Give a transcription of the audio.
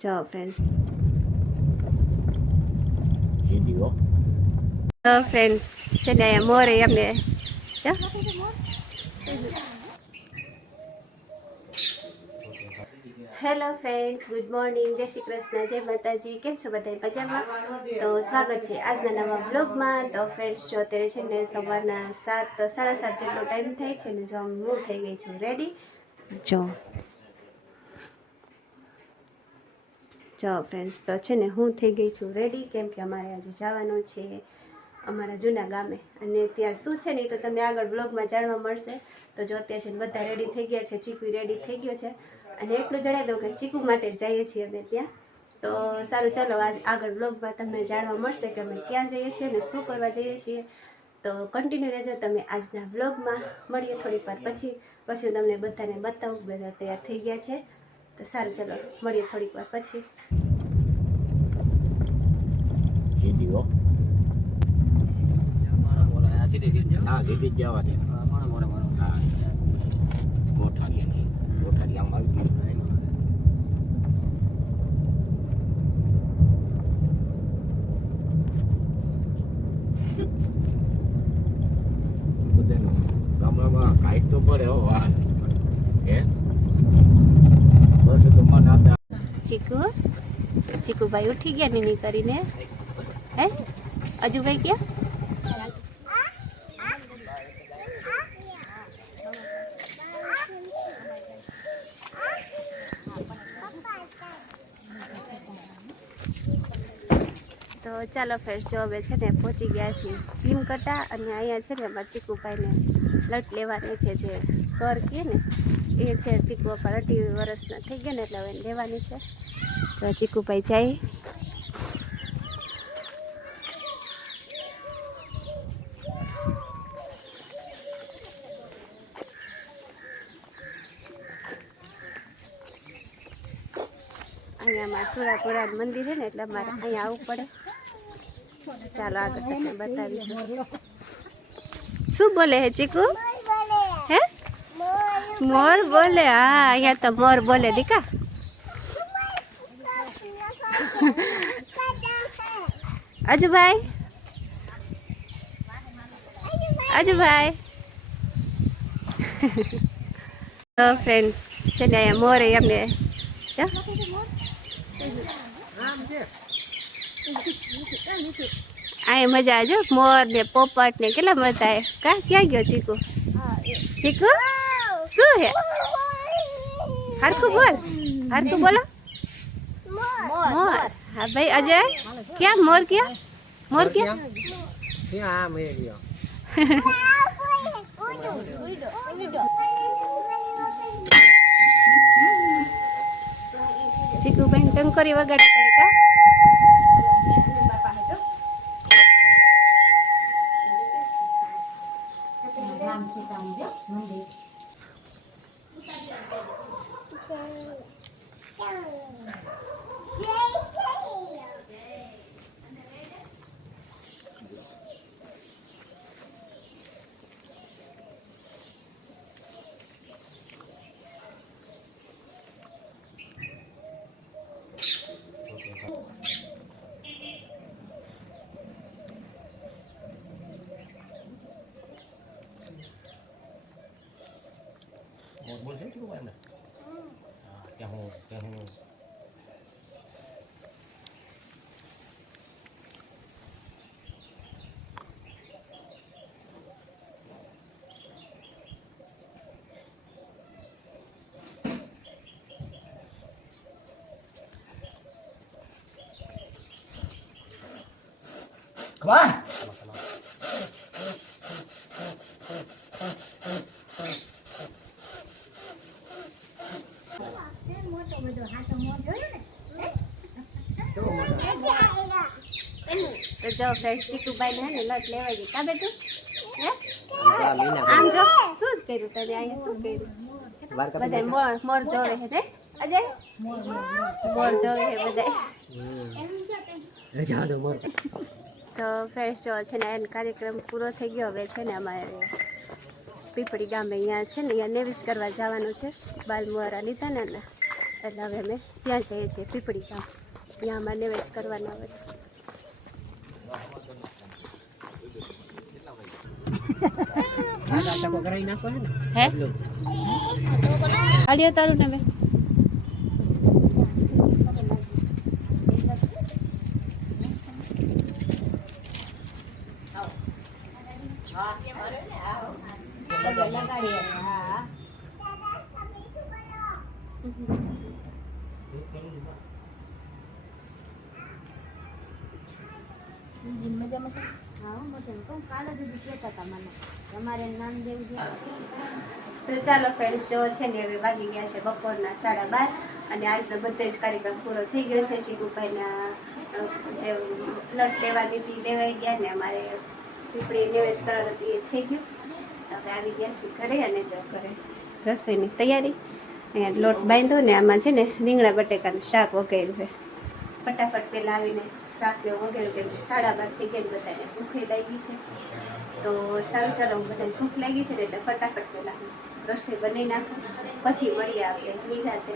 જો ફ્રેન્ડ્સ તો ફ્રેન્ડ્સ છે ને મોરે અમે જો હેલો ફ્રેન્ડ્સ ગુડ મોર્નિંગ જય શ્રી કૃષ્ણ જય માતાજી કેમ છો બધા મજામાં તો સ્વાગત છે આજના નવા બ્લોગમાં તો ફ્રેન્ડ્સ જો અત્યારે છે ને સવારના સાત સાડા સાત જેટલો ટાઈમ થાય છે ને જો હું થઈ ગઈ છું રેડી જો જો ફ્રેન્ડ્સ તો છે ને હું થઈ ગઈ છું રેડી કેમ કે અમારે આજે જવાનું છે અમારા જૂના ગામે. અને ત્યાં શું છે ને તો તમે આગળ બ્લોગમાં જાણવા મળશે. તો જો અત્યારે છે બધા રેડી થઈ ગયા છે, ચીકુ રેડી થઈ ગયો છે. અને એટલું જણાવી દઉં કે ચીકુ માટે જઈએ છીએ અમે ત્યાં. તો સારું, ચાલો આજ આગળ બ્લોગમાં તમને જાણવા મળશે કે અમે ક્યાં જઈએ છીએ અને શું કરવા જઈએ છીએ. તો કન્ટિન્યુ રહેજો તમે આજના બ્લોગમાં મળીએ થોડીક વાર પછી. પછી હું તમને બધાને બતાવું બધા તૈયાર થઈ ગયા છે. તો સારું, ચાલો, મળીએ થોડીક વાર પછી. હો. સીધી જ જવા દે. હા. ગોઠારી નહીં ગોઠારી આમ આવી ગામડામાં કાંઈ તો પડે હો, વાહન. હે? ચીકુ? ચીકુભાઈ ઉઠી ગયા નીની કરીને? હે? અજુભાઈ ક્યાં? તો ચાલો ફ્રેશ જો હવે છે ને પહોંચી ગયા છીએ. ભીમકટા અને અહીંયા છે ને અમારા ચીકુભાઈને લટ લેવાની છે જે કર કહે ને, એ છે ચીકુ પર અઢી વર્ષના થઈ ગયા ને એટલે હવે લેવાની છે. તો ચીકુભાઈ જાય. અહીંયા અમારે સુરાપુરા મંદિર છે ને એટલે અમારે અહીંયા આવવું પડે. ચાલો આગળ તમને બતાવીશું. શું બોલે હે ચીકુ? મોર બોલે હા અહીંયા તો મોર બોલે દીકા અજુભાઈ અજુભાઈ તો ફ્રેન્ડ્સ છે ને અહીંયા મોરે અમને જો અહીંયા મજા આવજો મોર ને પોપટ ને કેટલા મજા આવે કા ક્યાં ગયો ચીકુ ચીકુ શું હે? હરખું બોલ. હરખું બોલો. મોર. હા ભાઈ, અજય, ક્યાં? મોર ક્યાં? મોર ક્યાં? ચીકુ ભાઈ ટંકોરી વગાડી પડે કા બોલ છે શું એમને ત્યાં હું ત્યાં હું Come તો જો ફ્રેન્ડ ચીકુભાઈ ને હે લટ લેવાઈ ગઈ. કા બેટું? હે? આમ જો શું કર્યું તને અહીંયા? શું કર્યું? બધા મોર મોર જોવે છે ને અજય? મોર જોવે છે બધા તો ફ્રેન્ડ્સ જો છે ને એનો કાર્યક્રમ પૂરો થઈ ગયો. હવે છે ને અમારે પીપળી ગામે અહીંયા છે ને અહીંયા નેવિસ કરવા જવાનું છે બાલ મોરા લીધા ને. એટલે હવે અમે ત્યાં જઈએ છીએ પીપળી ગામ. ત્યાં અમારે નેવેજ કરવાના હોય. હે આડિયો તારું ને બેન તો ચાલો ફ્રેન્ડ્સ જો છે ને હવે વાગી ગયા છે બપોરના સાડા બાર અને આજનો બધો જ કાર્યક્રમ પૂરો થઈ ગયો છે. ચીકુભાઈના જે બ્લડ લેવાની હતી લેવાઈ ગયા ને અમારે પીપળી નિવેશ કરવાનું હતું એ થઈ ગયું. હવે આવી ગયા છે ઘરે અને જો ઘરે રસોઈની તૈયારી. અહીંયા લોટ બાંધો ને આમાં છે ને રીંગણા બટેકાનું શાક વગેરે છે. ફટાફટ પહેલાં આવીને શાક વગેરે કેમ સાડા બાર ગયા ને બધાને ભૂખ લાગી છે. તો સારું, ચાલો હું બધાને ભૂખ લાગી છે એટલે ફટાફટ પહેલાં રસોઈ બનાવી નાખું. પછી મળી આપણે. નિરાતે